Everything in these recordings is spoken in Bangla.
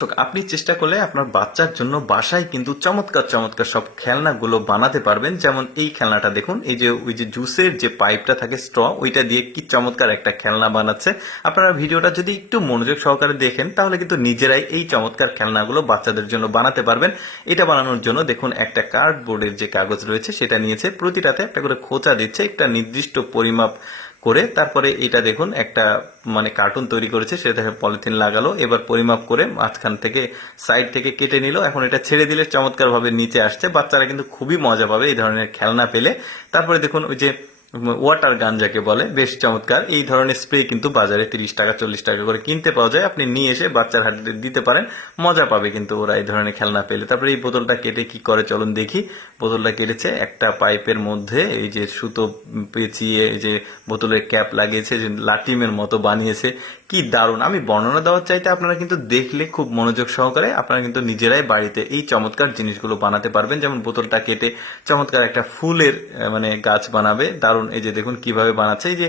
তো আপনি চেষ্টা করলে আপনার বাচ্চার জন্য বাসায় কিন্তু চমৎকার চমৎকার সব খেলনাগুলো বানাতে পারবেন। যেমন এই খেলনাটা দেখুন, এই যে ওই যে জুসের যে পাইপটা থাকে স্ট্র, ওইটা দিয়ে কি চমৎকার একটা খেলনা বানাচ্ছে। আপনারা ভিডিওটা যদি একটু মনোযোগ সহকারে দেখেন তাহলে কিন্তু নিজেরাই এই চমৎকার খেলনাগুলো বাচ্চাদের জন্য বানাতে পারবেন। এটা বানানোর জন্য দেখুন একটা কার্ডবোর্ডের যে কাগজ রয়েছে সেটা নিয়েছে, প্রতিটাতে একটা করে খোঁচা দিচ্ছে একটা নির্দিষ্ট পরিমাপ করে। তারপরে এটা দেখুন একটা মানে কার্টুন তৈরি করেছে, সেটা পলিথিন লাগালো, এবার পরিমাপ করে মাঝখান থেকে সাইড থেকে কেটে নিল। এখন এটা ছেড়ে দিলে চমৎকার ভাবে নিচে আসছে। বাচ্চারা কিন্তু খুবই মজা পাবে এই ধরনের খেলনা পেলে। তারপরে দেখুন ওই যে ওয়াটার গান যাকে বলে, বেশ চমৎকার। এই ধরনের স্প্রে কিন্তু বাজারে 30 টাকা 40 টাকা করে কিনতে পাওয়া যায়। আপনি নিয়ে এসে বাচ্চার হাতে দিতে পারেন, মজা পাবে কিন্তু ওরা এই ধরনের খেলনা পেলে। তারপরে এই বোতলটা কেটে কি করে চলুন দেখি। বোতলটা কেটেছে একটা পাইপের মধ্যে এই যে সুতো পেঁচিয়ে এই যে বোতলের ক্যাপ লাগিয়েছে, যে লাটিমের মতো বানিয়েছে। কি দারুণ! আমি বর্ণনা দেওয়ার চাইতে আপনারা কিন্তু দেখলে খুব মনোযোগ সহকারে আপনারা কিন্তু নিজেরাই বাড়িতে এই চমৎকার জিনিসগুলো বানাতে পারবেন। যেমন বোতলটা কেটে চমৎকার একটা ফুলের মানে গাছ বানাবে, দারুণ। এই যে দেখুন কিভাবে বানাচ্ছে। এই যে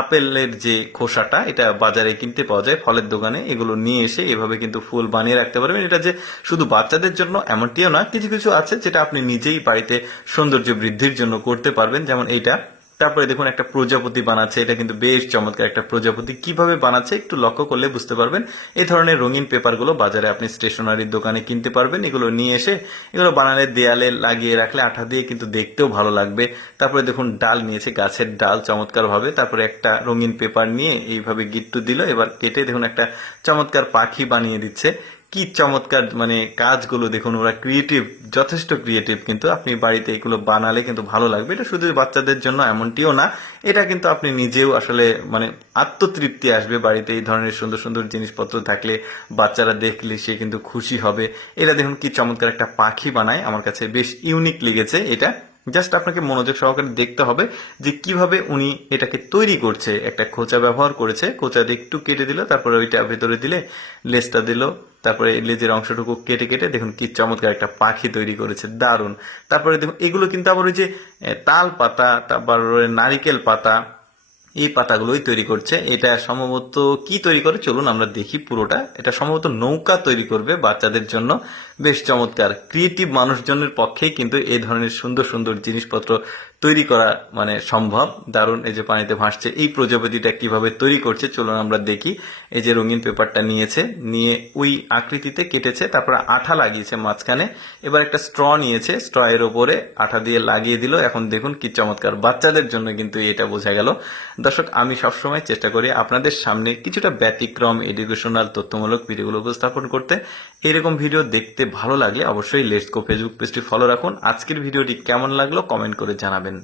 আপেলের যে খোসাটা, এটা বাজারে কিনতে পাওয়া যায় ফলের দোকানে, এগুলো নিয়ে এসে এভাবে কিন্তু ফুল বানিয়ে রাখতে পারবেন। এটা যে শুধু বাচ্চাদের জন্য এমনটিও না, কিছু কিছু আছে যেটা আপনি নিজেই বাড়িতে সৌন্দর্য বৃদ্ধির জন্য করতে পারবেন, যেমন এইটা। তারপরে দেখুন একটা প্রজাপতি বানাচ্ছে, এটা কিন্তু বেশ চমৎকার একটা প্রজাপতি। কিভাবে বানাচ্ছে একটু লক্ষ্য করলে বুঝতে পারবেন। এই ধরনের রঙিন পেপারগুলো বাজারে আপনি স্টেশনারির দোকানে কিনতে পারবেন। এগুলো নিয়ে এসে এগুলো বানালে দেয়ালে লাগিয়ে রাখলে আঠা দিয়ে কিন্তু দেখতেও ভালো লাগবে। তারপরে দেখুন ডাল নিয়েছে, গাছের ডাল চমৎকার ভাবে। তারপরে একটা রঙিন পেপার নিয়ে এইভাবে গিট্টু দিল, এবার কেটে দেখুন একটা চমৎকার পাখি বানিয়ে দিচ্ছে। কি চমৎকার মানে কাজগুলো দেখুন, ওরা ক্রিয়েটিভ, যথেষ্ট ক্রিয়েটিভ। কিন্তু আপনি বাড়িতে এগুলো বানালে কিন্তু ভালো লাগবে। এটা শুধু বাচ্চাদের জন্য এমনটিও না, এটা কিন্তু আপনি নিজেও আসলে মানে আত্মতৃপ্তি আসবে বাড়িতে এই ধরনের সুন্দর সুন্দর জিনিসপত্র থাকলে। বাচ্চারা দেখলে সে কিন্তু খুশি হবে। এটা দেখুন কি চমৎকার একটা পাখি বানায়, আমার কাছে বেশ ইউনিক লেগেছে এটা। জাস্ট আপনাকে মনোযোগ সহকারে দেখতে হবে যে কিভাবে উনি এটাকে তৈরি করছে। একটা খোঁচা ব্যবহার করেছে, খোঁচা দিয়ে একটু কেটে দিল, তারপরে ওইটা ভেতরে দিলে লেজটা দিল, তারপরে লেজের অংশটুকু কেটে কেটে দেখুন কি চমৎকার একটা পাখি তৈরি করেছে, দারুণ। তারপরে দেখুন এগুলো কিন্তু আবার ওই যে তাল পাতা, তারপরে নারিকেল পাতা, এই পাতাগুলোই তৈরি করছে। এটা সম্ভবত কি তৈরি করে চলুন আমরা দেখি পুরোটা। এটা সম্ভবত নৌকা তৈরি করবে বাচ্চাদের জন্য। বেশ চমৎকার, ক্রিয়েটিভ মানুষজনের পক্ষেই কিন্তু এই ধরনের সুন্দর সুন্দর জিনিসপত্র তৈরি করা মানে সম্ভব। দারুণ। এই যে পানিতে ভাসছে এই প্রজাপতিটা কিভাবে তৈরি করছে চলুন আমরা দেখি। এই যে রঙিন পেপারটা নিয়েছে, নিয়ে ওই আকৃতিতে কেটেছে, তারপর আঠা লাগিয়েছে মাঝখানে। এবার একটা স্ট্র নিয়েছে, স্ট্র এর ওপরে আঠা দিয়ে লাগিয়ে দিল। এখন দেখুন কি চমৎকার, বাচ্চাদের জন্য কিন্তু এটা বোঝা গেল। দর্শক, আমি সবসময় চেষ্টা করি আপনাদের সামনে কিছুটা ব্যতিক্রম এডুকেশনাল তথ্যমূলক ভিডিওগুলো উপস্থাপন করতে। এরকম ভিডিও দেখতে ভালো লাগলে অবশ্যই লেটস গো ফেসবুক পেজটি ফলো রাখুন। আজকের ভিডিওটি কেমন লাগলো কমেন্ট করে জানাবেন।